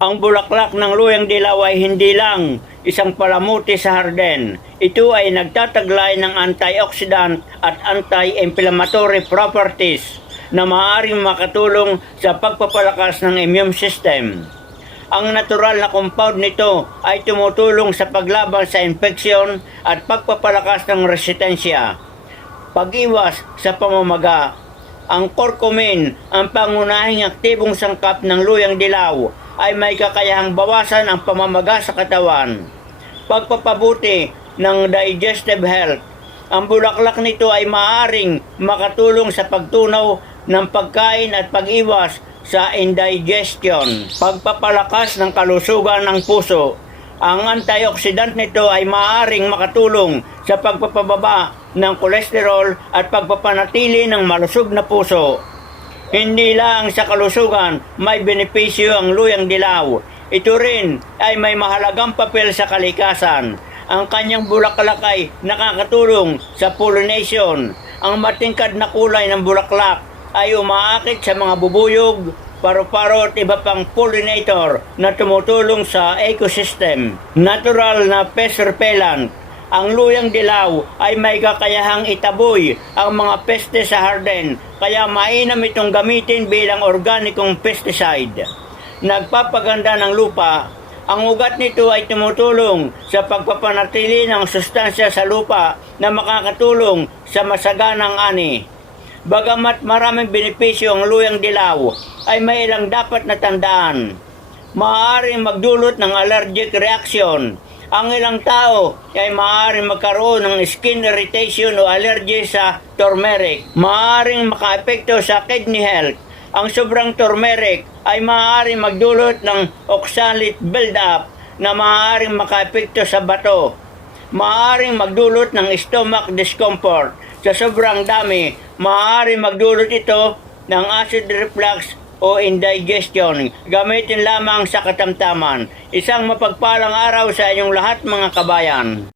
Ang bulaklak ng luyang dilaw ay hindi lang isang palamuti sa harden. Ito ay nagtataglay ng antioxidant at anti-inflammatory properties na maaaring makatulong sa pagpapalakas ng immune system. Ang natural na compound nito ay tumutulong sa paglaban sa infeksyon at pagpapalakas ng resistensya. Pag-iwas sa pamamaga. Ang curcumin, ang pangunahing aktibong sangkap ng luyang dilaw, ay may kakayahang bawasan ang pamamaga sa katawan. Pagpapabuti ng digestive health. Ang bulaklak nito ay maaaring makatulong sa pagtunaw ng pagkain at pag-iwas sa indigestion. Pagpapalakas ng kalusugan ng puso. Ang antioxidant nito ay maaaring makatulong sa pagpapababa ng kolesterol at pagpapanatili ng malusog na puso. Hindi lang sa kalusugan may benepisyo ang luyang dilaw. Ito rin ay may mahalagang papel sa kalikasan. Ang kanyang bulaklak ay nakakatulong sa pollination. Ang matingkad na kulay ng bulaklak ay umaakit sa mga bubuyog, paru-paro at iba pang pollinator na tumutulong sa ecosystem. Natural na pest repellent. Ang luyang dilaw ay may kakayahang itaboy ang mga peste sa harden, kaya mainam itong gamitin bilang organikong pesticide. Nagpapaganda ng lupa, ang ugat nito ay tumutulong sa pagpapanatili ng sustansya sa lupa na makakatulong sa masaganang ani. Bagamat maraming benepisyo ang luyang dilaw, ay may ilang dapat na tandaan. Maaaring magdulot ng allergic reaction. Ang ilang tao ay maaaring magkaroon ng skin irritation o allergy sa turmeric. Maaaring makaepekto sa kidney health. Ang sobrang turmeric ay maaaring magdulot ng oxalate buildup na maaaring makaepekto sa bato maaaring magdulot ng stomach discomfort. Sa sobrang dami, maaaring magdulot ito ng acid reflux o indigestion. Gamitin lamang sa katamtaman. Isang mapagpalang araw sa inyong lahat mga kabayan.